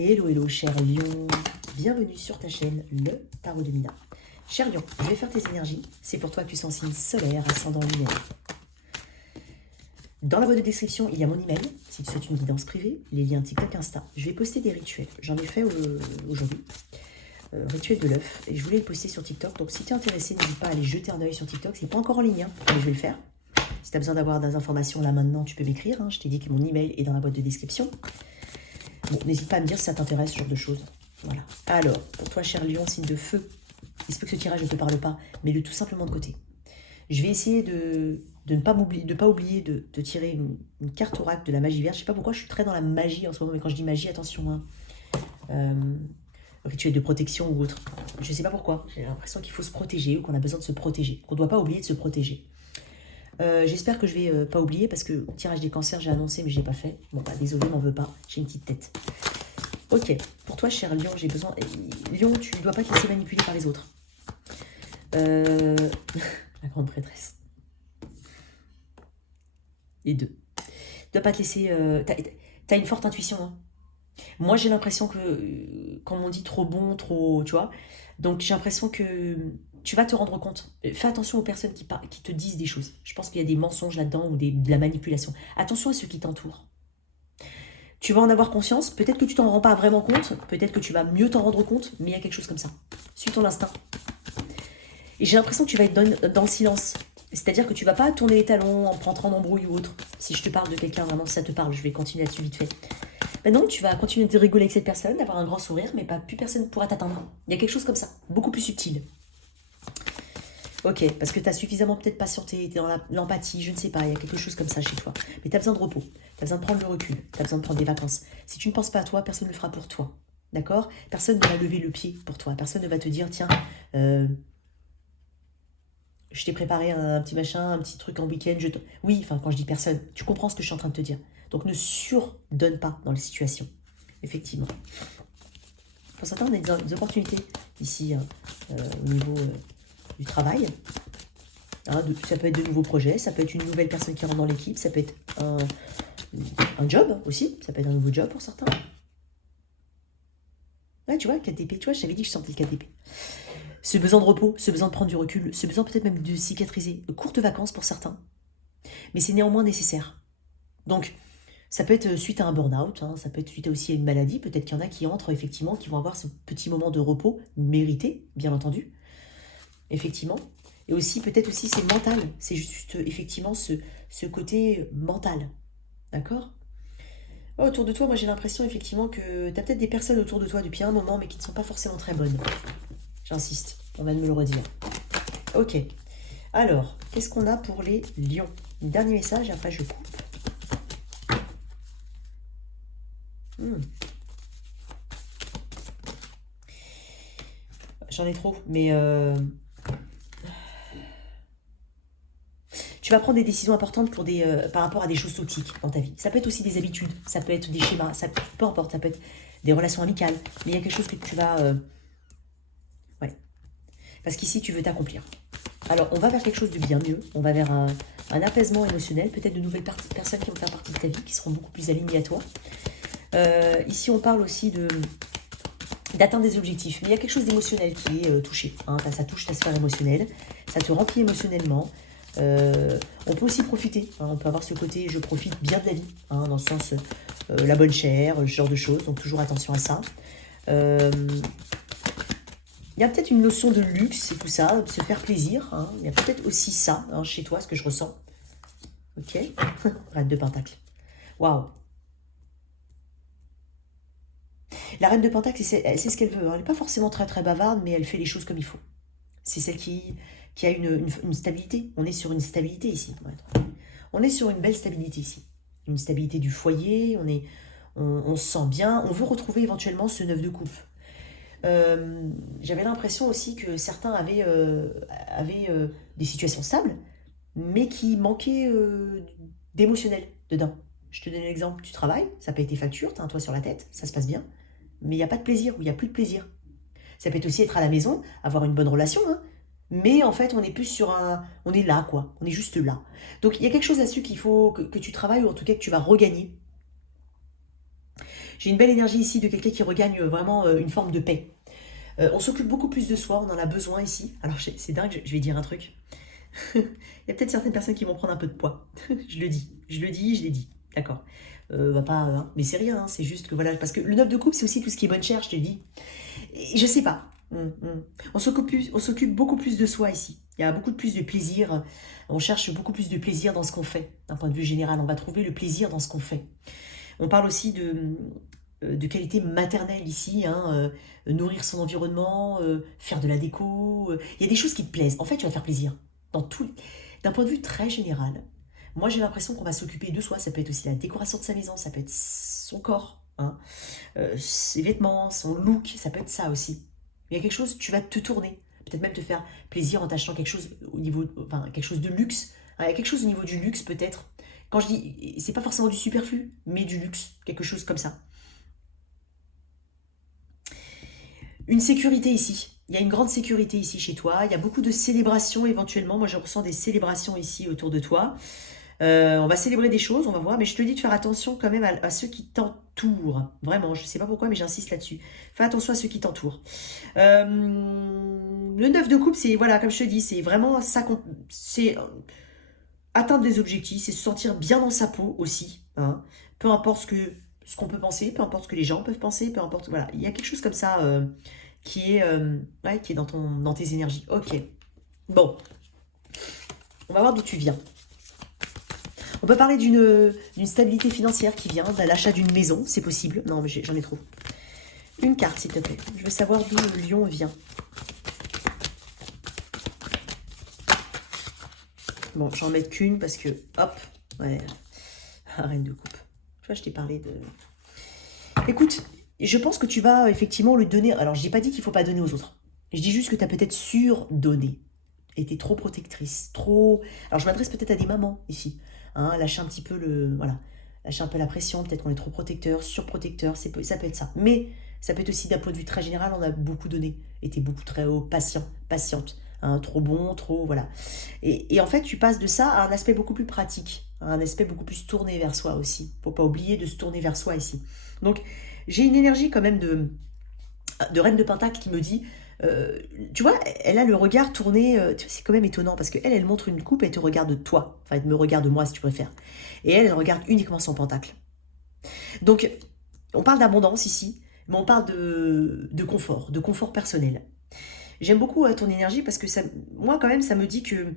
Hello, hello, cher Lion. Bienvenue sur ta chaîne, le Tarot de Mina. Cher Lion, je vais faire tes énergies. C'est pour toi que tu sens signe solaire, ascendant lunaire. Dans la boîte de description, il y a mon email, si tu souhaites une guidance privée, les liens TikTok, Insta. Je vais poster des rituels. J'en ai fait aujourd'hui. Rituel de l'œuf. Et je voulais le poster sur TikTok. Donc si tu es intéressé, n'hésite pas à aller jeter un oeil sur TikTok. C'est pas encore en ligne, hein, mais je vais le faire. Si tu as besoin d'avoir des informations là maintenant, tu peux m'écrire. Hein. Je t'ai dit que mon email est dans la boîte de description. Bon, n'hésite pas à me dire si ça t'intéresse, ce genre de choses. Voilà. Alors, pour toi, cher Lion, signe de feu, il se peut que ce tirage ne te parle pas, mets-le tout simplement de côté. Je vais essayer de ne pas oublier de tirer une carte oracle de la magie verte. Je ne sais pas pourquoi je suis très dans la magie en ce moment, mais quand je dis magie, attention, hein. Rituel de protection ou autre. Je ne sais pas pourquoi. J'ai l'impression qu'il faut se protéger ou qu'on a besoin de se protéger, qu'on ne doit pas oublier de se protéger. J'espère que je vais pas oublier parce que tirage des cancers, j'ai annoncé mais je l'ai pas fait. Bon, bah, désolé, m'en veux pas. J'ai une petite tête. Ok, pour toi, cher Lion, j'ai besoin... Lion, tu ne dois pas te laisser manipuler par les autres. La grande prêtresse. Les deux. Tu ne dois pas te laisser... T'as une forte intuition. Hein. Moi, j'ai l'impression que... Comme on dit, trop bon, trop... Tu vois. Donc, j'ai l'impression que... Tu vas te rendre compte. Fais attention aux personnes qui te disent des choses. Je pense qu'il y a des mensonges là-dedans ou de la manipulation. Attention à ceux qui t'entourent. Tu vas en avoir conscience. Peut-être que tu t'en rends pas vraiment compte. Peut-être que tu vas mieux t'en rendre compte. Mais il y a quelque chose comme ça. Suis ton instinct. Et j'ai l'impression que tu vas être dans le silence. C'est-à-dire que tu vas pas tourner les talons en rentrant en embrouille ou autre. Si je te parle de quelqu'un, vraiment, si ça te parle, je vais continuer là-dessus vite fait. Maintenant, tu vas continuer de rigoler avec cette personne, d'avoir un grand sourire, mais plus personne ne pourra t'atteindre. Il y a quelque chose comme ça. Beaucoup plus subtil. Ok, parce que tu as suffisamment peut-être patienté, tu es dans l'empathie, je ne sais pas, il y a quelque chose comme ça chez toi. Mais tu as besoin de repos, tu as besoin de prendre le recul, tu as besoin de prendre des vacances. Si tu ne penses pas à toi, personne ne le fera pour toi. D'accord? Personne ne va lever le pied pour toi. Personne ne va te dire, tiens, je t'ai préparé un petit machin, un petit truc en week-end. Oui, enfin, quand je dis personne, tu comprends ce que je suis en train de te dire. Donc ne surdonne pas dans les situations. Effectivement. Pour certains, on a des opportunités ici, au niveau... du travail, hein, ça peut être de nouveaux projets, ça peut être une nouvelle personne qui rentre dans l'équipe, ça peut être un job aussi, ça peut être un nouveau job pour certains. Ouais, tu vois, 4DP, tu vois, je t'avais dit que je sentais le 4DP. Ce besoin de repos, ce besoin de prendre du recul, ce besoin peut-être même de cicatriser, de courtes vacances pour certains, mais c'est néanmoins nécessaire. Donc, ça peut être suite à un burn-out, hein, ça peut être suite aussi à une maladie, peut-être qu'il y en a qui entrent effectivement, qui vont avoir ce petit moment de repos mérité, bien entendu. Effectivement. Et aussi, peut-être aussi, c'est mental. C'est juste, effectivement, ce côté mental. D'accord? Autour de toi, moi, j'ai l'impression, effectivement, que tu as peut-être des personnes autour de toi depuis un moment, mais qui ne sont pas forcément très bonnes. J'insiste. On va me le redire. Ok. Alors, qu'est-ce qu'on a pour les lions? Un dernier message, et après, je coupe. J'en ai trop, mais... Tu vas prendre des décisions importantes par rapport à des choses toxiques dans ta vie. Ça peut être aussi des habitudes, ça peut être des schémas, peu importe, ça peut être des relations amicales. Mais il y a quelque chose que tu vas... ouais. Parce qu'ici, tu veux t'accomplir. Alors, on va vers quelque chose de bien mieux. On va vers un apaisement émotionnel. Peut-être de nouvelles personnes qui vont faire partie de ta vie, qui seront beaucoup plus alignées à toi. Ici, on parle aussi d'atteindre des objectifs. Mais il y a quelque chose d'émotionnel qui est touché. Hein. Ça touche ta sphère émotionnelle. Ça te remplit émotionnellement. On peut aussi profiter, hein, on peut avoir ce côté je profite bien de la vie, hein, dans le sens la bonne chair, ce genre de choses, donc toujours attention à ça. Il y a peut-être une notion de luxe et tout ça, de se faire plaisir, hein. Il y a peut-être aussi ça, hein, chez toi, ce que je ressens. Ok. Reine de Pentacle. Waouh. La Reine de Pentacle, c'est ce qu'elle veut, hein. Elle n'est pas forcément très très bavarde, mais elle fait les choses comme il faut. C'est celle qui a une stabilité. On est sur une stabilité ici. On est sur une belle stabilité ici. Une stabilité du foyer, on se sent bien. On veut retrouver éventuellement ce 9 de coupe. J'avais l'impression aussi que certains avaient des situations stables, mais qui manquaient d'émotionnel dedans. Je te donne l'exemple du travail, ça paye tes factures, tu as un toit sur la tête, ça se passe bien, mais il n'y a pas de plaisir, ou il n'y a plus de plaisir. Ça peut aussi être à la maison, avoir une bonne relation, hein, mais en fait, on est plus sur on est là, quoi. On est juste là. Donc, il y a quelque chose là-dessus qu'il faut que tu travailles, ou en tout cas que tu vas regagner. J'ai une belle énergie ici de quelqu'un qui regagne vraiment une forme de paix. On s'occupe beaucoup plus de soi, on en a besoin ici. Alors c'est dingue, je vais dire un truc. Il y a peut-être certaines personnes qui vont prendre un peu de poids. Je le dis, je l'ai dit. D'accord. Va pas, hein. Mais c'est rien, hein, c'est juste que voilà. Parce que le 9 de coupe, c'est aussi tout ce qui est bonne chère, je te le dis. Et je sais pas. On s'occupe beaucoup plus de soi ici. Il y a beaucoup plus de plaisir. On cherche beaucoup plus de plaisir dans ce qu'on fait. D'un point de vue général, on va trouver le plaisir dans ce qu'on fait. On parle aussi de qualité maternelle ici, hein, nourrir son environnement, faire de la déco. Il y a des choses qui te plaisent. En fait, tu vas te faire plaisir. D'un point de vue très général, moi j'ai l'impression qu'on va s'occuper de soi. Ça peut être aussi la décoration de sa maison, ça peut être son corps, hein, ses vêtements, son look, ça peut être ça aussi. Il y a quelque chose, tu vas te tourner, peut-être même te faire plaisir en t'achetant quelque chose au niveau, enfin quelque chose de luxe. Il y a quelque chose au niveau du luxe peut-être. Quand je dis, c'est pas forcément du superflu, mais du luxe, quelque chose comme ça. Une sécurité ici. Il y a une grande sécurité ici chez toi. Il y a beaucoup de célébrations éventuellement. Moi, je ressens des célébrations ici autour de toi. On va célébrer des choses, on va voir. Mais je te dis de faire attention quand même à ceux qui t'entourent. Vraiment, je ne sais pas pourquoi, mais j'insiste là-dessus. Fais attention à ceux qui t'entourent. Le 9 de coupe, c'est, voilà, comme je te dis, c'est vraiment ça. C'est atteindre des objectifs, c'est se sentir bien dans sa peau aussi. Hein. Peu importe ce qu'on peut penser, peu importe ce que les gens peuvent penser, peu importe. Voilà, il y a quelque chose comme ça qui est dans tes énergies. Ok. Bon. On va voir d'où tu viens. On peut parler d'une stabilité financière qui vient de l'achat d'une maison, c'est possible. Non, mais j'en ai trop. Une carte, s'il te plaît. Je veux savoir d'où le lion vient. Bon, j'en mets qu'une parce que, hop, ouais, reine de coupe. Tu vois, je t'ai parlé de... Écoute, je pense que tu vas effectivement le donner. Alors, je n'ai pas dit qu'il ne faut pas donner aux autres. Je dis juste que tu as peut-être surdonné. Et tu es trop protectrice, trop... Alors, je m'adresse peut-être à des mamans ici. Hein, lâcher un petit peu voilà. Lâcher un peu la pression. Peut-être qu'on est trop protecteur, surprotecteur. Ça peut être ça. Mais ça peut être aussi d'un point de vue très général, on a beaucoup donné. Et tu es beaucoup très haut, patiente. Hein, trop bon, trop... Voilà. Et en fait, tu passes de ça à un aspect beaucoup plus pratique. À un aspect beaucoup plus tourné vers soi aussi. Faut pas oublier de se tourner vers soi ici. Donc, j'ai une énergie quand même de reine de Pentacle qui me dit, tu vois, elle a le regard tourné, tu vois, c'est quand même étonnant parce qu'elle, elle montre une coupe et elle te regarde toi, enfin elle me regarde moi si tu préfères. Et elle regarde uniquement son Pentacle. Donc, on parle d'abondance ici, mais on parle de confort personnel. J'aime beaucoup ton énergie parce que ça, moi quand même, ça me dit que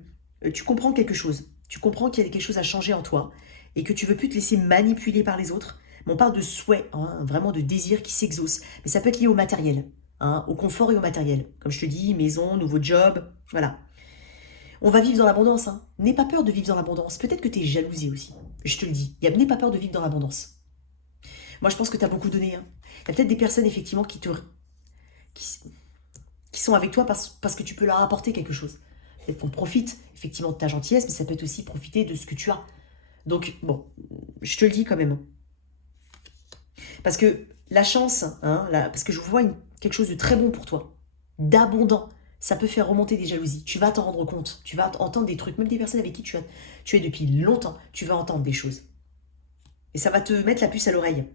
tu comprends quelque chose. Tu comprends qu'il y a quelque chose à changer en toi et que tu veux plus te laisser manipuler par les autres. Mais on parle de souhait, hein, vraiment de désir qui s'exauce. Mais ça peut être lié au matériel, hein, au confort et au matériel. Comme je te dis, maison, nouveau job, voilà. On va vivre dans l'abondance. Hein. N'aie pas peur de vivre dans l'abondance. Peut-être que tu es jalousée aussi. Je te le dis. N'aie pas peur de vivre dans l'abondance. Moi, je pense que tu as beaucoup donné. Hein. Il y a peut-être des personnes, effectivement, qui sont avec toi parce que tu peux leur apporter quelque chose. Peut-être qu'on profite, effectivement, de ta gentillesse, mais ça peut être aussi profiter de ce que tu as. Donc, bon, je te le dis quand même. Parce que la chance, hein, parce que je vois quelque chose de très bon pour toi, d'abondant, ça peut faire remonter des jalousies. Tu vas t'en rendre compte, tu vas entendre des trucs, même des personnes avec qui tu es depuis longtemps, tu vas entendre des choses. Et ça va te mettre la puce à l'oreille.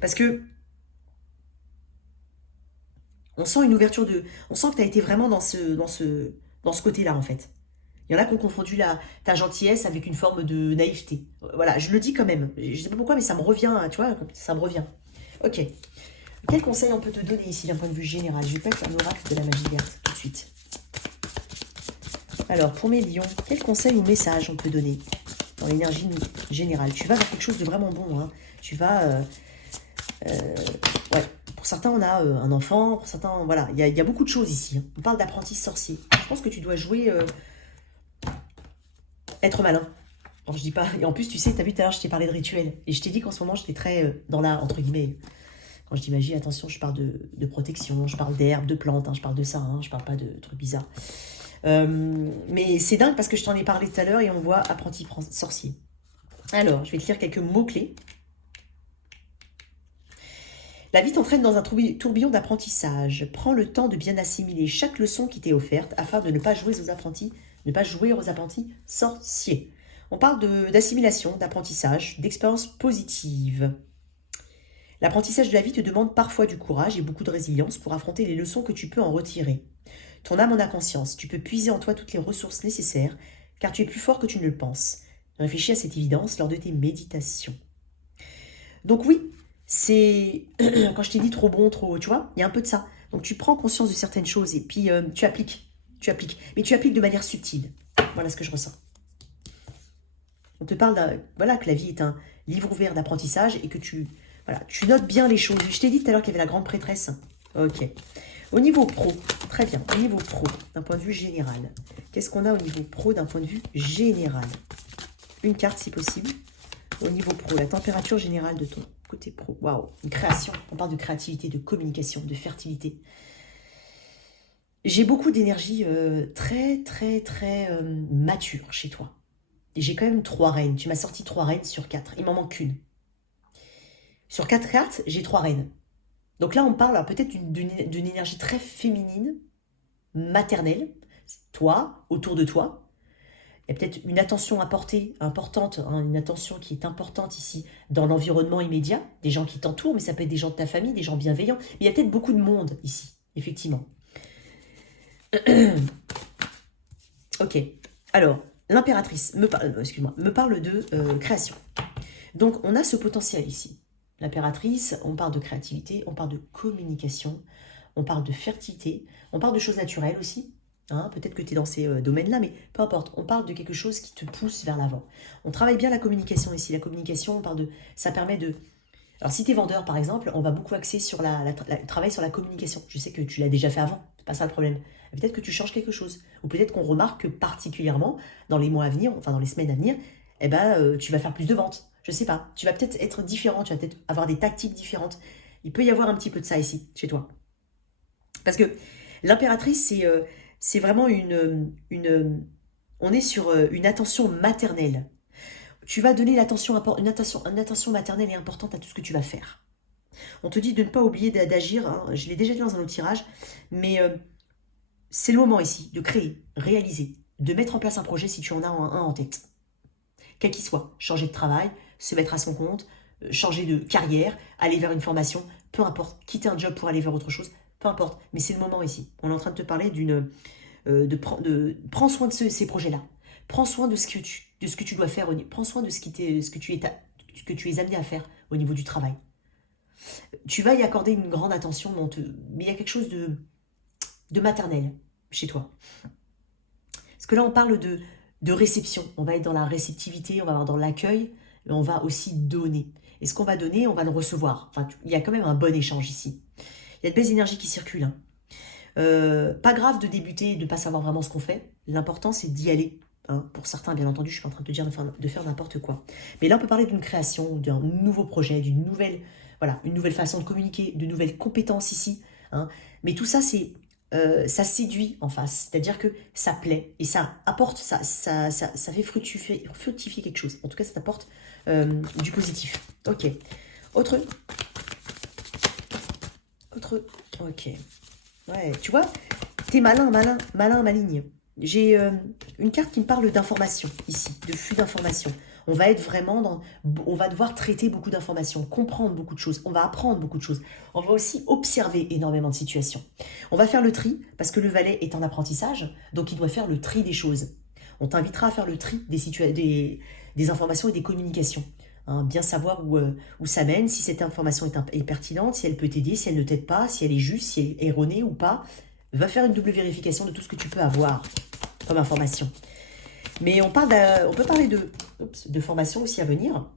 Parce que on sent une ouverture on sent que tu as été vraiment dans ce côté-là, en fait. Il y en a qui ont confondu ta gentillesse avec une forme de naïveté. Voilà, je le dis quand même. Je ne sais pas pourquoi, mais ça me revient, tu vois, ça me revient. Ok. Quel conseil on peut te donner ici d'un point de vue général? Je vais pas faire l'oracle de la magie verte tout de suite. Alors, pour mes lions, quel conseil ou message on peut donner dans l'énergie générale? Tu vas vers quelque chose de vraiment bon. Hein. Tu vas... ouais. Pour certains, on a un enfant. Pour certains, voilà. Il y a beaucoup de choses ici. Hein. On parle d'apprenti sorcier. Je pense que tu dois jouer... être malin. Alors, je dis pas... Et en plus, tu sais, tu as vu tout à l'heure, je t'ai parlé de rituel. Et je t'ai dit qu'en ce moment, j'étais très dans la... Entre guillemets... Quand je dis magie, attention, je parle de protection, je parle d'herbes, de plantes, hein, je parle de ça, hein, je parle pas de trucs bizarres. Mais c'est dingue parce que je t'en ai parlé tout à l'heure et on voit apprenti sorcier. Alors, je vais te lire quelques mots-clés. La vie t'entraîne dans un tourbillon d'apprentissage. Prends le temps de bien assimiler chaque leçon qui t'est offerte afin de ne pas jouer aux apprentis sorciers. On parle d'assimilation, d'apprentissage, d'expérience positive. L'apprentissage de la vie te demande parfois du courage et beaucoup de résilience pour affronter les leçons que tu peux en retirer. Ton âme en a conscience, tu peux puiser en toi toutes les ressources nécessaires, car tu es plus fort que tu ne le penses. Réfléchis à cette évidence lors de tes méditations. Donc oui, c'est... Quand je t'ai dit trop bon, trop... Tu vois, il y a un peu de ça. Donc tu prends conscience de certaines choses et puis tu appliques. Tu appliques. Mais tu appliques de manière subtile. Voilà ce que je ressens. On te parle voilà, que la vie est un livre ouvert d'apprentissage et que voilà, tu notes bien les choses. Je t'ai dit tout à l'heure qu'il y avait la grande prêtresse. Ok. Au niveau pro, très bien. Au niveau pro, d'un point de vue général. Qu'est-ce qu'on a au niveau pro d'un point de vue général? Une carte si possible. Au niveau pro, la température générale de ton côté pro. Waouh, une création. On parle de créativité, de communication, de fertilité. J'ai beaucoup d'énergie très mature chez toi. Et j'ai quand même 3 reines. Tu m'as sorti 3 reines sur 4. Il m'en manque une. Sur 4 cartes, j'ai 3 reines. Donc là, on parle peut-être d'une énergie très féminine, maternelle. Toi, autour de toi. Il y a peut-être une attention importante, hein, une attention qui est importante ici dans l'environnement immédiat. Des gens qui t'entourent, mais ça peut être des gens de ta famille, des gens bienveillants. Mais il y a peut-être beaucoup de monde ici, effectivement. Ok. Alors, l'impératrice me parle de création. Donc, on a ce potentiel ici. L'impératrice, on parle de créativité, on parle de communication, on parle de fertilité, on parle de choses naturelles aussi. Hein, peut-être que tu es dans ces domaines-là, mais peu importe. On parle de quelque chose qui te pousse vers l'avant. On travaille bien la communication ici. La communication, ça permet de... Alors, si tu es vendeur, par exemple, on va beaucoup axer sur le travail sur la communication. Je sais que tu l'as déjà fait avant, c'est pas ça le problème. Peut-être que tu changes quelque chose. Ou peut-être qu'on remarque que particulièrement, dans les mois à venir, enfin dans les semaines à venir, tu vas faire plus de ventes. Je sais pas. Tu vas peut-être être différent, tu vas peut-être avoir des tactiques différentes. Il peut y avoir un petit peu de ça ici, chez toi. Parce que l'impératrice, c'est vraiment on est sur une attention maternelle. Tu vas donner une attention maternelle et importante à tout ce que tu vas faire. On te dit de ne pas oublier d'agir, hein. Je l'ai déjà dit dans un autre tirage, mais c'est le moment ici de créer, réaliser, de mettre en place un projet si tu en as un en tête. Quel qu'il soit, changer de travail, se mettre à son compte, changer de carrière, aller vers une formation, peu importe, quitter un job pour aller vers autre chose, peu importe, mais c'est le moment ici. On est en train de te parler prends soin de ces projets-là. Prends soin de ce que tu dois faire. Prends soin de ce que tu es amené à faire au niveau du travail. Tu vas y accorder une grande attention, mais il y a quelque chose de maternel chez toi. Parce que là, on parle de réception. On va être dans la réceptivité, on va avoir dans l'accueil, mais on va aussi donner. Et ce qu'on va donner, on va le recevoir. Enfin, il y a quand même un bon échange ici. Il y a de belles énergies qui circulent. Hein. Pas grave de débuter et de ne pas savoir vraiment ce qu'on fait. L'important, c'est d'y aller. Hein. Pour certains, bien entendu, je suis pas en train de te dire de faire n'importe quoi. Mais là, on peut parler d'une création, d'un nouveau projet, une nouvelle façon de communiquer, de nouvelles compétences ici. Hein. Mais tout ça, ça séduit en face. C'est-à-dire que ça plaît et ça apporte, ça fait fructifier quelque chose. En tout cas, ça t'apporte du positif. Ok. Autre. Ok. Ouais, tu vois, t'es maligne. J'ai une carte qui me parle d'information ici, de flux d'informations. On va être vraiment on va devoir traiter beaucoup d'informations, comprendre beaucoup de choses, on va apprendre beaucoup de choses. On va aussi observer énormément de situations. On va faire le tri, parce que le valet est en apprentissage, donc il doit faire le tri des choses. On t'invitera à faire le tri des informations et des communications. Hein, bien savoir où ça mène, si cette information est pertinente, si elle peut t'aider, si elle ne t'aide pas, si elle est juste, si elle est erronée ou pas. Va faire une double vérification de tout ce que tu peux avoir comme information. Mais on peut parler de formation aussi à venir.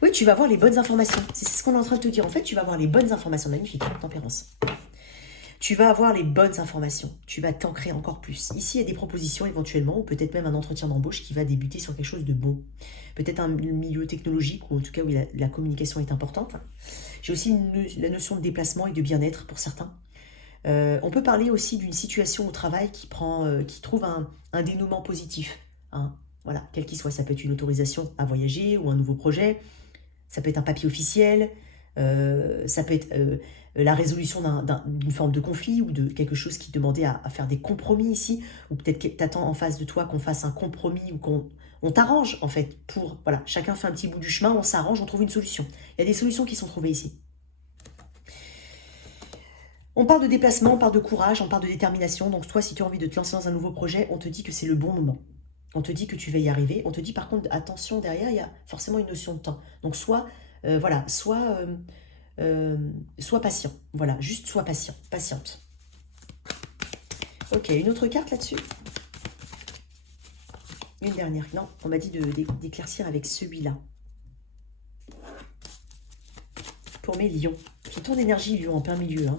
Oui, tu vas avoir les bonnes informations. C'est ce qu'on est en train de te dire. En fait, tu vas avoir les bonnes informations. Magnifique, tempérance. Tu vas avoir les bonnes informations. Tu vas t'ancrer encore plus. Ici, il y a des propositions éventuellement, ou peut-être même un entretien d'embauche qui va débuter sur quelque chose de beau. Peut-être un milieu technologique, ou en tout cas où la communication est importante. J'ai aussi la notion de déplacement et de bien-être pour certains. On peut parler aussi d'une situation au travail qui trouve un dénouement positif. Hein. Voilà, quel qu'il soit. Ça peut être une autorisation à voyager ou un nouveau projet. Ça peut être un papier officiel. Ça peut être la résolution d'une forme de conflit ou de quelque chose qui demandait à faire des compromis ici. Ou peut-être que tu attends en face de toi qu'on fasse un compromis ou qu'on On t'arrange, en fait, pour... Voilà, chacun fait un petit bout du chemin, on s'arrange, on trouve une solution. Il y a des solutions qui sont trouvées ici. On parle de déplacement, on parle de courage, on parle de détermination. Donc toi, si tu as envie de te lancer dans un nouveau projet, on te dit que c'est le bon moment. On te dit que tu vas y arriver. On te dit par contre, attention, derrière, il y a forcément une notion de temps. Donc voilà, sois patient. Voilà, juste sois patient, patiente. Ok, une autre carte là-dessus. Une dernière. Non, on m'a dit d'éclaircir avec celui-là. Pour mes lions. J'ai ton énergie, lion, en plein milieu. Hein.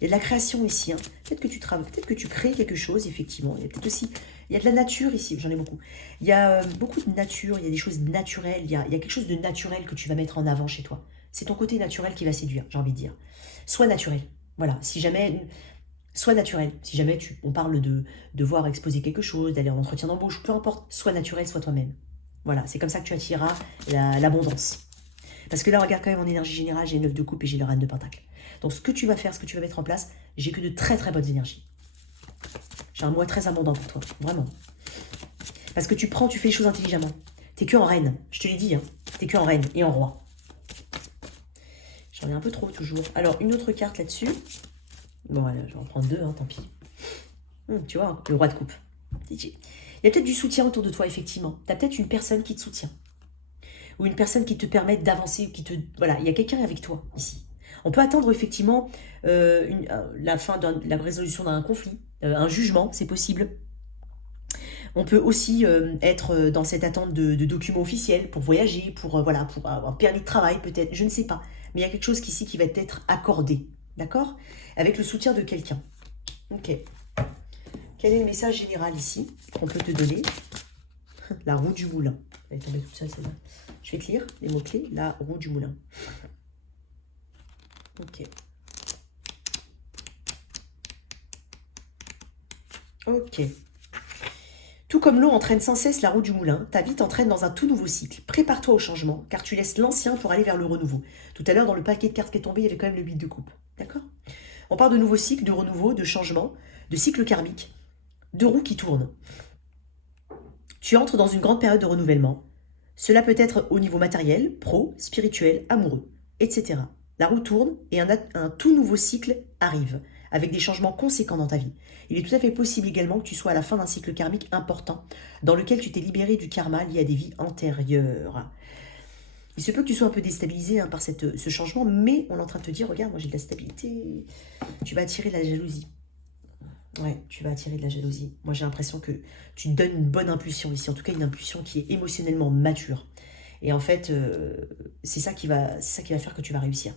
Il y a de la création ici. Hein. Peut-être que tu travailles, peut-être que tu crées quelque chose, effectivement. Il y a peut-être aussi... Il y a de la nature ici, j'en ai beaucoup. Il y a beaucoup de nature, il y a des choses naturelles. Il y a quelque chose de naturel que tu vas mettre en avant chez toi. C'est ton côté naturel qui va séduire, j'ai envie de dire. Sois naturel. Voilà, si jamais... Sois naturel. Si jamais on parle de devoir exposer quelque chose, d'aller en entretien d'embauche, peu importe, sois naturel, sois toi-même. Voilà, c'est comme ça que tu attireras l'abondance. Parce que là, regarde quand même en énergie générale, j'ai 9 de coupe et j'ai le reine de pentacle. Donc ce que tu vas faire, ce que tu vas mettre en place, j'ai que de très très bonnes énergies. J'ai un mois très abondant pour toi, vraiment. Parce que tu fais les choses intelligemment. T'es que en reine, je te l'ai dit, hein. T'es que en reine et en roi. J'en ai un peu trop toujours. Alors, une autre carte là-dessus. Bon, allez, je vais en prendre 2, hein, tant pis. Tu vois, hein, le roi de coupe. Il y a peut-être du soutien autour de toi, effectivement. Tu as peut-être une personne qui te soutient. Ou une personne qui te permet d'avancer. Voilà, il y a quelqu'un avec toi, ici. On peut attendre, effectivement, la fin de la résolution d'un conflit. Un jugement, c'est possible. On peut aussi être dans cette attente de documents officiels pour voyager, pour avoir un permis de travail, peut-être. Je ne sais pas. Mais il y a quelque chose ici qui va t'être accordé. D'accord? Avec le soutien de quelqu'un. Ok. Quel est le message général ici qu'on peut te donner? La roue du moulin. Elle est tombée toute seule, celle-là. Je vais te lire les mots-clés. La roue du moulin. Ok. Ok. Tout comme l'eau entraîne sans cesse la roue du moulin, ta vie t'entraîne dans un tout nouveau cycle. Prépare-toi au changement, car tu laisses l'ancien pour aller vers le renouveau. Tout à l'heure, dans le paquet de cartes qui est tombé, il y avait quand même le 8 de coupe. D'accord? On parle de nouveau cycle, de renouveau, de changement, de cycle karmique, de roue qui tourne. Tu entres dans une grande période de renouvellement. Cela peut être au niveau matériel, pro, spirituel, amoureux, etc. La roue tourne et un tout nouveau cycle arrive, avec des changements conséquents dans ta vie. Il est tout à fait possible également que tu sois à la fin d'un cycle karmique important, dans lequel tu t'es libéré du karma lié à des vies antérieures. Il se peut que tu sois un peu déstabilisé par ce changement, mais on est en train de te dire, regarde, moi j'ai de la stabilité, tu vas attirer de la jalousie. Ouais, tu vas attirer de la jalousie. Moi j'ai l'impression que tu donnes une bonne impulsion ici, en tout cas une impulsion qui est émotionnellement mature. Et en fait, c'est ça qui va faire que tu vas réussir.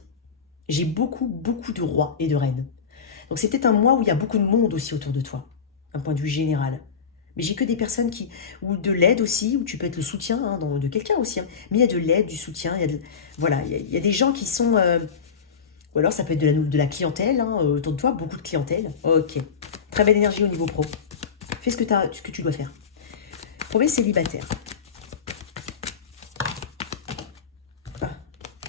J'ai beaucoup de rois et de reines. Donc c'est peut-être un mois où il y a beaucoup de monde aussi autour de toi, d'un point de vue général. Mais j'ai que des personnes ou de l'aide aussi, où tu peux être le soutien hein, de quelqu'un aussi. Hein. Mais il y a de l'aide, du soutien, voilà, il y a des gens qui sont... ou alors ça peut être de la clientèle hein, autour de toi, beaucoup de clientèle. Ok, très belle énergie au niveau pro. Fais ce que tu dois faire. Pour mes célibataires. Ah,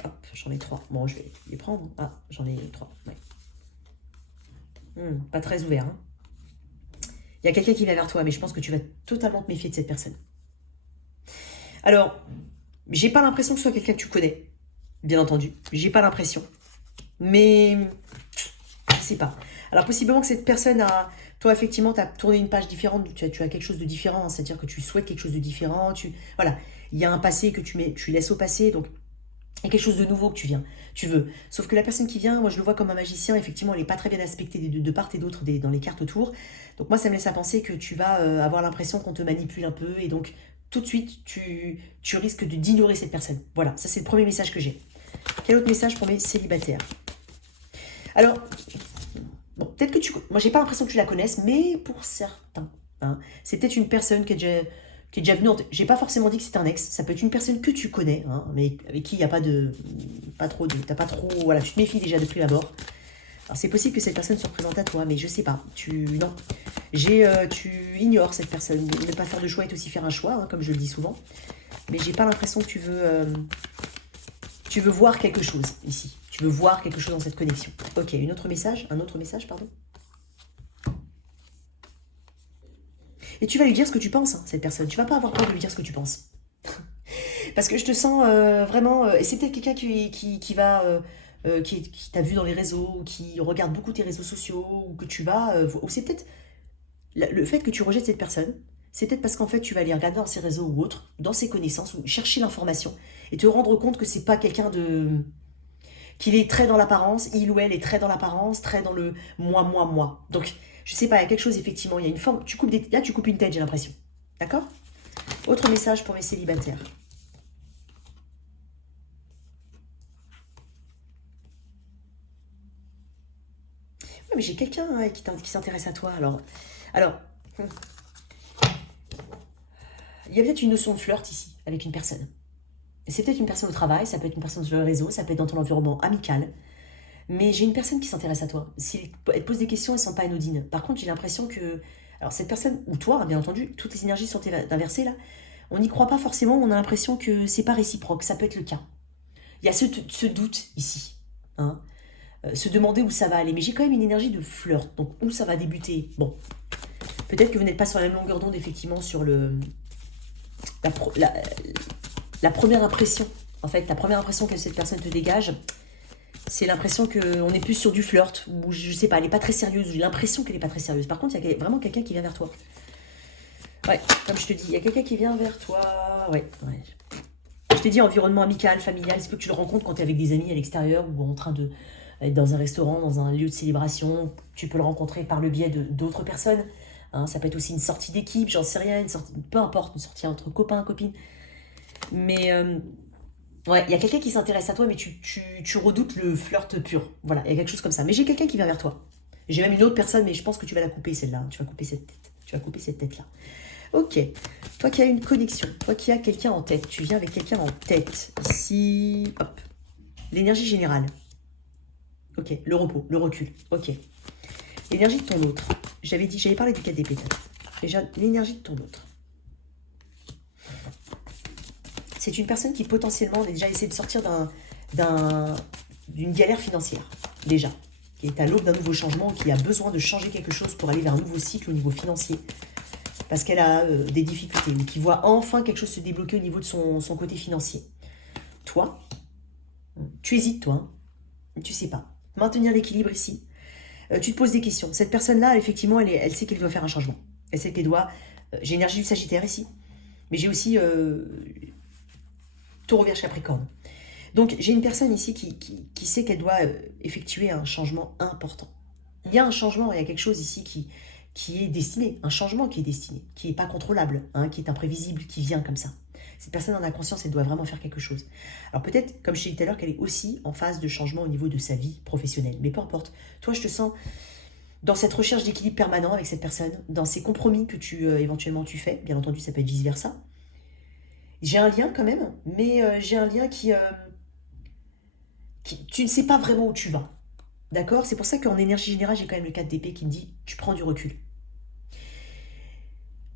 hop, j'en ai 3. Bon, je vais les prendre. Ah, j'en ai 3, ouais. Pas très ouvert. Hein. Il y a quelqu'un qui va vers toi, mais je pense que tu vas totalement te méfier de cette personne. Alors, j'ai pas l'impression que ce soit quelqu'un que tu connais, bien entendu. J'ai pas l'impression. Mais, je sais pas. Alors, possiblement que cette personne a... Toi, effectivement, tu as tourné une page différente, tu as quelque chose de différent, hein, c'est-à-dire que tu souhaites quelque chose de différent. Voilà, il y a un passé que tu laisses au passé, donc il y a quelque chose de nouveau que tu veux. Sauf que la personne qui vient, moi je le vois comme un magicien, effectivement, elle n'est pas très bien aspectée de part et d'autre dans les cartes autour. Donc moi, ça me laisse à penser que tu vas avoir l'impression qu'on te manipule un peu, et donc tout de suite, tu risques d'ignorer cette personne. Voilà, ça c'est le premier message que j'ai. Quel autre message pour mes célibataires? Alors, bon, peut-être que moi j'ai pas l'impression que tu la connaisses, mais pour certains, hein, c'est peut-être une personne qui est déjà venue. J'ai pas forcément dit que c'était un ex, ça peut être une personne que tu connais, hein, mais avec qui il n'y a t'as pas trop, voilà, tu te méfies déjà de prime abord. Alors c'est possible que cette personne se représente à toi, mais je sais pas, tu ignores cette personne. Ne pas faire de choix est aussi faire un choix, hein, comme je le dis souvent, mais j'ai pas l'impression que tu veux voir quelque chose ici. Tu veux voir quelque chose dans cette connexion. Ok, un autre message, pardon. Et tu vas lui dire ce que tu penses, hein, cette personne. Tu vas pas avoir peur de lui dire ce que tu penses. Parce que je te sens vraiment... et c'est peut-être quelqu'un qui va... qui t'a vu dans les réseaux, ou qui regarde beaucoup tes réseaux sociaux, ou que tu vas... ou c'est peut-être le fait que tu rejettes cette personne, c'est peut-être parce qu'en fait tu vas aller regarder dans ses réseaux ou autres, dans ses connaissances, ou chercher l'information, et te rendre compte que c'est pas quelqu'un de... qu'il est très dans l'apparence, il ou elle est très dans l'apparence, très dans le moi, moi, moi. Donc, je sais pas, il y a quelque chose, effectivement, il y a une forme... Là, tu coupes une tête, j'ai l'impression. D'accord? Autre message pour mes célibataires. Ouais, mais j'ai quelqu'un qui s'intéresse à toi, alors, il y a peut-être une notion de flirt ici, avec une personne. C'est peut-être une personne au travail, ça peut être une personne sur le réseau, ça peut être dans ton environnement amical. Mais j'ai une personne qui s'intéresse à toi. Si elle te pose des questions, elles ne sont pas anodines. Par contre, j'ai l'impression que... Alors, cette personne, ou toi, bien entendu, toutes les énergies sont inversées, là. On n'y croit pas forcément, on a l'impression que c'est pas réciproque. Ça peut être le cas. Il y a ce doute ici. Hein, se demander où ça va aller. Mais j'ai quand même une énergie de flirt. Donc, où ça va débuter? Bon. Peut-être que vous n'êtes pas sur la même longueur d'onde, effectivement, sur la, la première impression. En fait, la première impression que cette personne te dégage, c'est l'impression qu'on est plus sur du flirt, ou je sais pas, elle n'est pas très sérieuse, j'ai l'impression qu'elle n'est pas très sérieuse. Par contre, il y a vraiment quelqu'un qui vient vers toi. Ouais, comme je te dis, il y a quelqu'un qui vient vers toi. Ouais. Je t'ai dit environnement amical, familial, il se peut que tu le rencontres quand tu es avec des amis à l'extérieur ou en train de être dans un restaurant, dans un lieu de célébration. Tu peux le rencontrer par le biais d'autres personnes. Hein, ça peut être aussi une sortie d'équipe, j'en sais rien, une sortie, peu importe, une sortie entre copains, copines. Mais ouais, il y a quelqu'un qui s'intéresse à toi, mais tu redoutes le flirt pur. Voilà, il y a quelque chose comme ça. Mais j'ai quelqu'un qui vient vers toi. J'ai même une autre personne, mais je pense que tu vas la couper, celle-là. Tu vas couper cette tête. Tu vas couper cette tête-là. Ok. Toi qui as une connexion, toi qui as quelqu'un en tête, tu viens avec quelqu'un en tête. Ici, hop. L'énergie générale. Ok. Le repos, le recul. Ok. L'énergie de ton autre. J'avais parlé du 4 d'épée. Déjà, l'énergie de ton autre. C'est une personne qui potentiellement a déjà essayé de sortir d'une galère financière, déjà, qui est à l'aube d'un nouveau changement, qui a besoin de changer quelque chose pour aller vers un nouveau cycle au niveau financier, parce qu'elle a des difficultés, mais qui voit enfin quelque chose se débloquer au niveau de son côté financier. Toi, tu hésites, toi, hein, tu sais pas. Maintenir l'équilibre ici. Tu te poses des questions. Cette personne-là, effectivement, elle sait qu'elle doit faire un changement. Elle sait qu'elle doit... j'ai l'énergie du Sagittaire ici, mais j'ai aussi... Taureau, Vierge, Capricorne. Donc, j'ai une personne ici qui sait qu'elle doit effectuer un changement important. Il y a un changement, il y a quelque chose ici qui est destiné, un changement qui est destiné, qui n'est pas contrôlable, hein, qui est imprévisible, qui vient comme ça. Cette personne en a conscience, elle doit vraiment faire quelque chose. Alors peut-être, comme je t'ai dit tout à l'heure, qu'elle est aussi en phase de changement au niveau de sa vie professionnelle. Mais peu importe. Toi, je te sens dans cette recherche d'équilibre permanent avec cette personne, dans ces compromis que éventuellement tu fais. Bien entendu, ça peut être vice-versa. J'ai un lien quand même, mais j'ai un lien qui... tu ne sais pas vraiment où tu vas. D'accord? C'est pour ça qu'en énergie générale, j'ai quand même le 4 d'épée qui me dit tu prends du recul.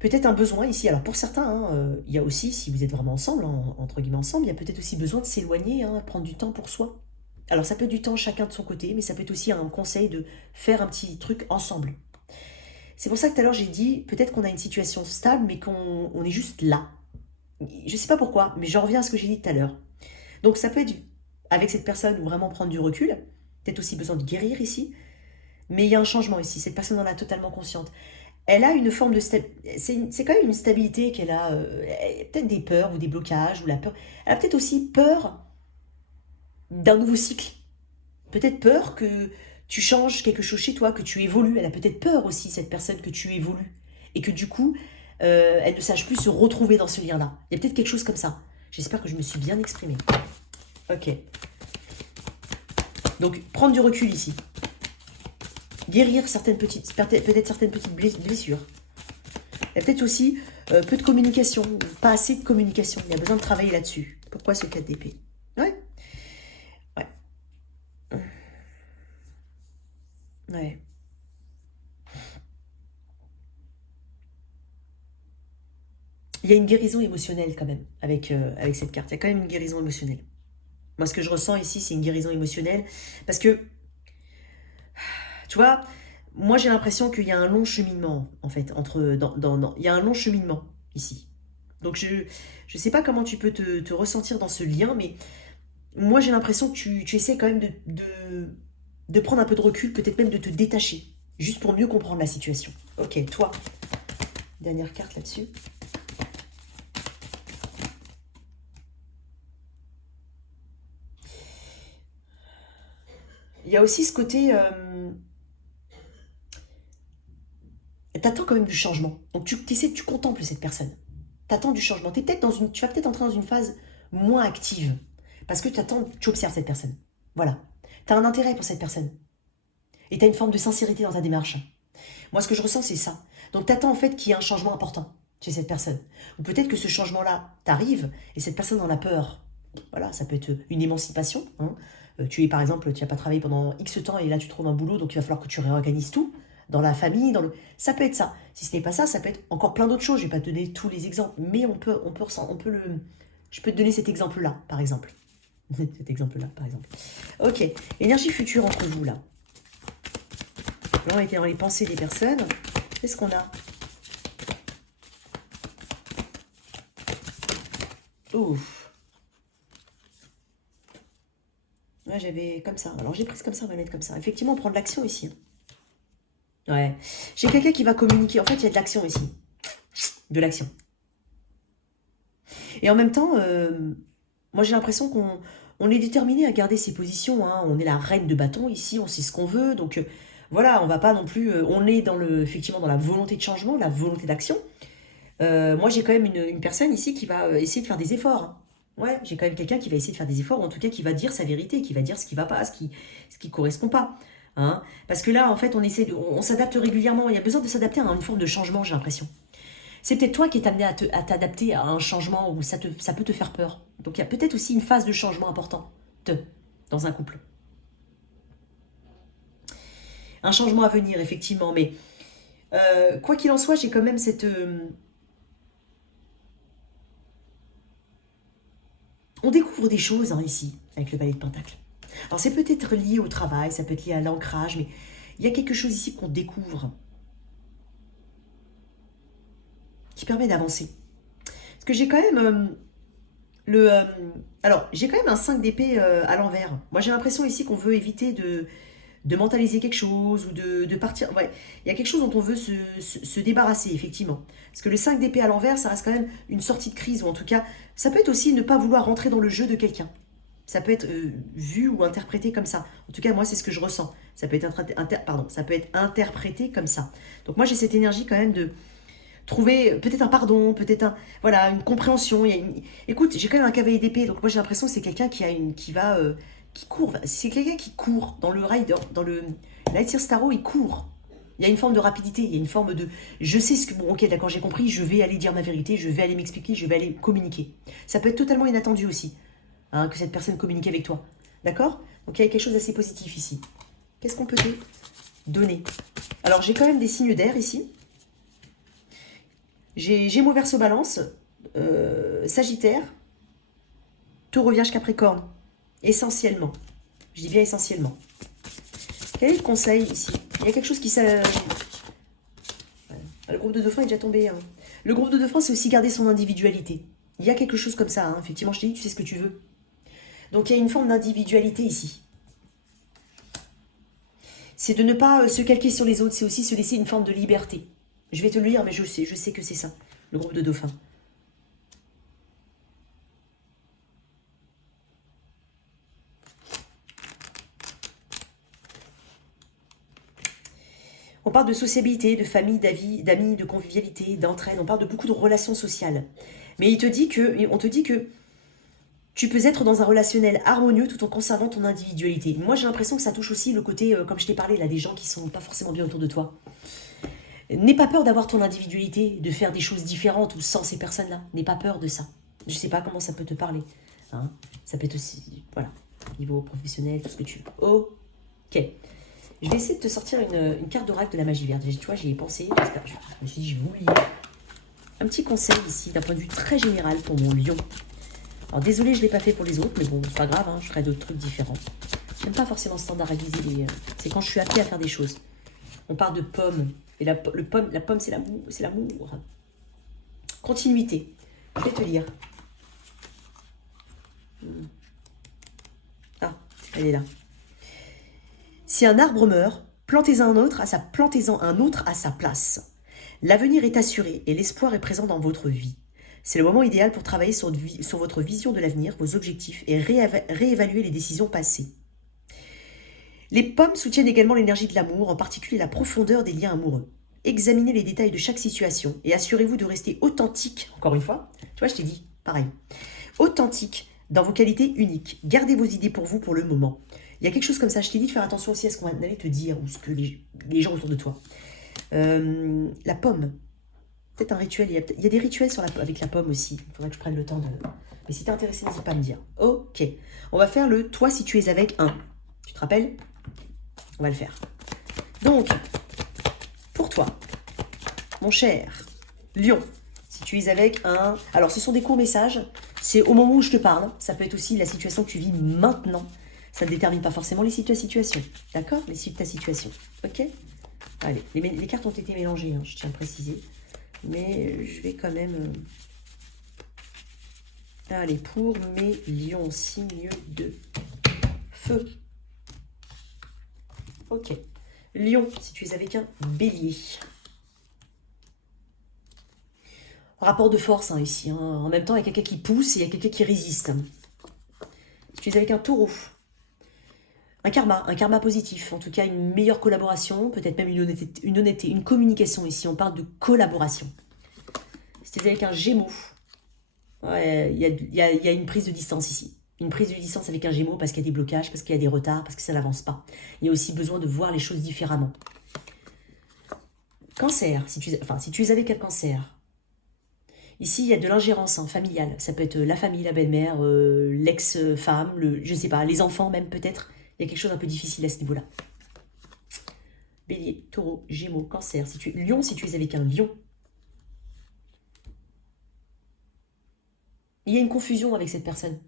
Peut-être un besoin ici. Alors pour certains, hein, il y a aussi, si vous êtes vraiment ensemble, hein, entre guillemets ensemble, il y a peut-être aussi besoin de s'éloigner, hein, prendre du temps pour soi. Alors ça peut être du temps chacun de son côté, mais ça peut être aussi un conseil de faire un petit truc ensemble. C'est pour ça que tout à l'heure j'ai dit, peut-être qu'on a une situation stable, mais qu'on est juste là. Je ne sais pas pourquoi, mais je reviens à ce que j'ai dit tout à l'heure. Donc ça peut être avec cette personne ou vraiment prendre du recul, peut-être aussi besoin de guérir ici, mais il y a un changement ici, cette personne en a totalement consciente. Elle a une forme de... C'est quand même une stabilité qu'elle a, peut-être des peurs ou des blocages, ou la peur. Elle a peut-être aussi peur d'un nouveau cycle. Peut-être peur que tu changes quelque chose chez toi, que tu évolues. Elle a peut-être peur aussi, cette personne, que tu évolues. Et que du coup, elle ne sache plus se retrouver dans ce lien-là. Il y a peut-être quelque chose comme ça. J'espère que je me suis bien exprimée. Ok. Donc, prendre du recul ici. Guérir peut-être certaines petites blessures. Il y a peut-être aussi peu de communication, pas assez de communication. Il y a besoin de travailler là-dessus. Pourquoi ce 4 d'épée? Ouais. Ouais. Il y a une guérison émotionnelle quand même avec cette carte. Il y a quand même une guérison émotionnelle. Moi, ce que je ressens ici, c'est une guérison émotionnelle. Parce que, tu vois, moi j'ai l'impression qu'il y a un long cheminement, en fait, il y a un long cheminement ici. Donc je sais pas comment tu peux te ressentir dans ce lien, mais moi j'ai l'impression que tu essaies quand même de prendre un peu de recul, peut-être même de te détacher, juste pour mieux comprendre la situation. Ok, toi, dernière carte là-dessus. Il y a aussi ce côté... t'attends quand même du changement. Donc tu contemples cette personne. T'attends du changement. Tu vas peut-être entrer dans une phase moins active. Parce que tu observes cette personne. Voilà. Tu as un intérêt pour cette personne. Et tu as une forme de sincérité dans ta démarche. Moi, ce que je ressens, c'est ça. Donc, tu attends en fait qu'il y ait un changement important chez cette personne. Ou peut-être que ce changement-là t'arrive et cette personne en a peur. Voilà, ça peut être une émancipation. Hein. Tu es, par exemple, tu n'as pas travaillé pendant X temps et là, tu trouves un boulot, donc il va falloir que tu réorganises tout dans la famille, ça peut être ça. Si ce n'est pas ça, ça peut être encore plein d'autres choses. Je ne vais pas te donner tous les exemples, mais je peux te donner cet exemple-là, par exemple. Cet exemple-là, par exemple. Ok, énergie future entre vous, là. Là, on était dans les pensées des personnes. Qu'est-ce qu'on a? Ouf. Moi, j'avais comme ça. Alors, j'ai pris comme ça, on va mettre comme ça. Effectivement, on prend de l'action ici. Ouais. J'ai quelqu'un qui va communiquer. En fait, il y a de l'action ici. De l'action. Et en même temps, moi, j'ai l'impression qu'on est déterminé à garder ses positions. Hein. On est la reine de bâton ici, on sait ce qu'on veut. Donc, voilà, on va pas non plus... on est effectivement dans la volonté de changement, la volonté d'action. Moi, j'ai quand même une personne ici qui va essayer de faire des efforts. Hein. Ouais, j'ai quand même quelqu'un qui va essayer de faire des efforts, ou en tout cas qui va dire sa vérité, qui va dire ce qui va pas, ce qui correspond pas. Hein. Parce que là, en fait, on s'adapte régulièrement. Il y a besoin de s'adapter à une forme de changement, j'ai l'impression. C'est peut-être toi qui es amené à t'adapter à un changement où ça peut te faire peur. Donc il y a peut-être aussi une phase de changement importante dans un couple. Un changement à venir, effectivement. Mais quoi qu'il en soit, j'ai quand même cette... On découvre des choses hein, ici, avec le balai de Pentacle. Alors c'est peut-être lié au travail, ça peut être lié à l'ancrage, mais il y a quelque chose ici qu'on découvre qui permet d'avancer. Parce que j'ai quand même alors, j'ai quand même un 5 d'épée à l'envers. Moi, j'ai l'impression ici qu'on veut éviter de mentaliser quelque chose ou de partir. Ouais, il y a quelque chose dont on veut se débarrasser, effectivement. Parce que le 5 d'épée à l'envers, ça reste quand même une sortie de crise, ou en tout cas, ça peut être aussi ne pas vouloir rentrer dans le jeu de quelqu'un. Ça peut être vu ou interprété comme ça. En tout cas, moi, c'est ce que je ressens. Ça peut être, ça peut être interprété comme ça. Donc moi, j'ai cette énergie quand même de trouver peut-être un pardon, peut-être voilà, une compréhension. Écoute, j'ai quand même un cavalier d'épée, donc moi j'ai l'impression que c'est quelqu'un qui court. C'est quelqu'un qui court dans le Rider, dans le Lightyear Starro, il court. Il y a une forme de rapidité, il y a une forme de... Je sais ce que... Bon, ok, d'accord, j'ai compris, je vais aller dire ma vérité, je vais aller m'expliquer, je vais aller communiquer. Ça peut être totalement inattendu aussi, hein, que cette personne communique avec toi. D'accord? Donc il y a quelque chose d'assez positif ici. Qu'est-ce qu'on peut te donner? Alors j'ai quand même des signes d'air ici. J'ai Gémeaux, Verseau, Balance, Sagittaire, Taureau, Vierge, Capricorne. Essentiellement. Je dis bien essentiellement. Quel est le conseil ici? Il y a quelque chose qui... Le groupe de dauphins est déjà tombé. Hein. Le groupe de dauphins, c'est aussi garder son individualité. Il y a quelque chose comme ça. Hein. Effectivement, je t'ai dit, tu sais ce que tu veux. Donc, il y a une forme d'individualité ici. C'est de ne pas se calquer sur les autres. C'est aussi se laisser une forme de liberté. Je vais te le lire, mais je sais que c'est ça, le groupe de dauphins. On parle de sociabilité, de famille, d'amis, de convivialité, d'entraide. On parle de beaucoup de relations sociales. Mais on te dit que tu peux être dans un relationnel harmonieux tout en conservant ton individualité. Moi, j'ai l'impression que ça touche aussi le côté, comme je t'ai parlé, là, des gens qui sont pas forcément bien autour de toi. N'aie pas peur d'avoir ton individualité, de faire des choses différentes ou sans ces personnes-là. N'aie pas peur de ça. Je sais pas comment ça peut te parler. Hein. Ça peut être aussi, voilà, niveau professionnel, tout ce que tu veux. Ok. Je vais essayer de te sortir une carte d'oracle de la magie verte. Tu vois, j'y ai pensé. Je me suis dit, je vais oublier. Un petit conseil ici, d'un point de vue très général pour mon lion. Alors, désolé, je ne l'ai pas fait pour les autres, mais bon, c'est pas grave, hein, je ferai d'autres trucs différents. J'aime pas forcément standardiser les... C'est quand je suis appelée à faire des choses. On parle de pomme. Et la pomme, c'est l'amour. C'est l'amour. Continuité. Je vais te lire. Ah, elle est là. Si un arbre meurt, plantez-en un autre à sa place. L'avenir est assuré et l'espoir est présent dans votre vie. C'est le moment idéal pour travailler sur votre vision de l'avenir, vos objectifs et réévaluer les décisions passées. Les pommes soutiennent également l'énergie de l'amour, en particulier la profondeur des liens amoureux. Examinez les détails de chaque situation et assurez-vous de rester authentique, encore une fois, tu vois, je t'ai dit, pareil, authentique dans vos qualités uniques. Gardez vos idées pour vous pour le moment. Il y a quelque chose comme ça, je t'ai dit de faire attention aussi à ce qu'on allait te dire ou ce que les gens autour de toi. La pomme, peut-être un rituel, il y a des rituels avec la pomme aussi, il faudrait que je prenne le temps de... Mais si t'es intéressé, n'hésite pas à me dire. Ok, on va faire le « toi si tu es avec un ». Tu te rappelles? On va le faire. Donc, pour toi, mon cher Lion, si tu es avec un... Alors, ce sont des courts messages, c'est au moment où je te parle. Ça peut être aussi la situation que tu vis maintenant. Ça ne détermine pas forcément les situations. D'accord? Les suites de ta situation. Ok? Allez, les cartes ont été mélangées, hein, je tiens à préciser. Mais je vais quand même... Allez, pour mes lions, signe de feu. Ok. Lion, si tu es avec un bélier. Rapport de force hein, ici. Hein. En même temps, il y a quelqu'un qui pousse et il y a quelqu'un qui résiste. Si tu es avec un taureau. Un karma positif. En tout cas, une meilleure collaboration. Peut-être même une honnêteté, une communication ici. On parle de collaboration. Si tu es avec un gémeau. Ouais, il y a une prise de distance ici. Une prise de distance avec un gémeau parce qu'il y a des blocages, parce qu'il y a des retards, parce que ça n'avance pas. Il y a aussi besoin de voir les choses différemment. Cancer, si tu es avec un cancer. Ici, il y a de l'ingérence hein, familiale. Ça peut être la famille, la belle-mère, l'ex-femme, je ne sais pas, les enfants même peut-être. Il y a quelque chose d'un peu difficile à ce niveau-là. Bélier, taureau, gémeaux, cancer. Lion, si tu es avec un lion. Il y a une confusion avec cette personne.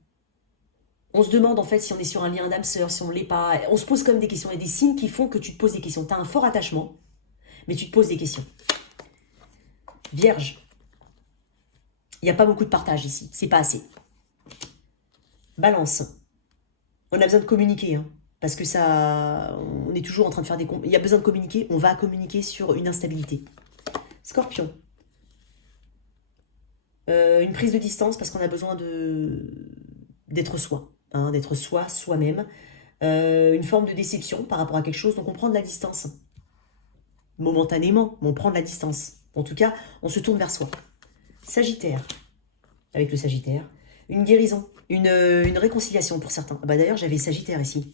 On se demande en fait si on est sur un lien d'âme-sœur, si on ne l'est pas. On se pose comme des questions. Il y a des signes qui font que tu te poses des questions. Tu as un fort attachement, mais tu te poses des questions. Vierge. Il n'y a pas beaucoup de partage ici. C'est pas assez. Balance. On a besoin de communiquer. Hein, parce que ça... On est toujours en train de faire des... Il y a besoin de communiquer. On va communiquer sur une instabilité. Scorpion. Une prise de distance parce qu'on a besoin d'être soi. Hein, d'être soi-même. Une forme de déception par rapport à quelque chose. Donc on prend de la distance. Momentanément, mais on prend de la distance. En tout cas, on se tourne vers soi. Sagittaire. Avec le Sagittaire. Une guérison. Une réconciliation pour certains. Bah, d'ailleurs, j'avais Sagittaire ici.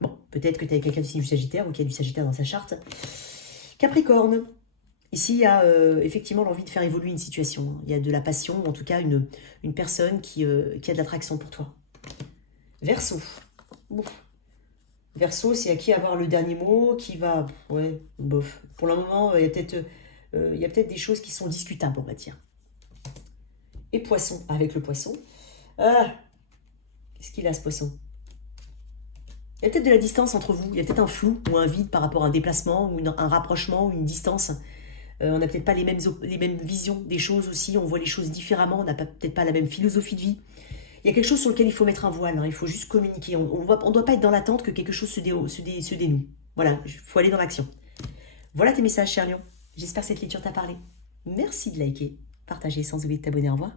Bon, peut-être que tu as quelqu'un du signe du Sagittaire ou qui a du Sagittaire dans sa charte. Capricorne. Ici, il y a effectivement l'envie de faire évoluer une situation. Il y a de la passion, en tout cas une personne qui a de l'attraction pour toi. Verseau. Verseau, c'est à qui avoir le dernier mot, qui va... Ouais, bof. Pour le moment, il y a peut-être des choses qui sont discutables, on va dire. Et Poisson, avec le Poisson. Ah, qu'est-ce qu'il a, ce Poisson? Il y a peut-être de la distance entre vous. Il y a peut-être un flou ou un vide par rapport à un déplacement, ou un rapprochement, ou une distance. On n'a peut-être pas les mêmes visions des choses aussi. On voit les choses différemment. On n'a peut-être pas la même philosophie de vie. Il y a quelque chose sur lequel il faut mettre un voile. Hein. Il faut juste communiquer. On ne doit pas être dans l'attente que quelque chose se dénoue. Voilà, il faut aller dans l'action. Voilà tes messages, cher Lion. J'espère que cette lecture t'a parlé. Merci de liker, partager sans oublier de t'abonner. Au revoir.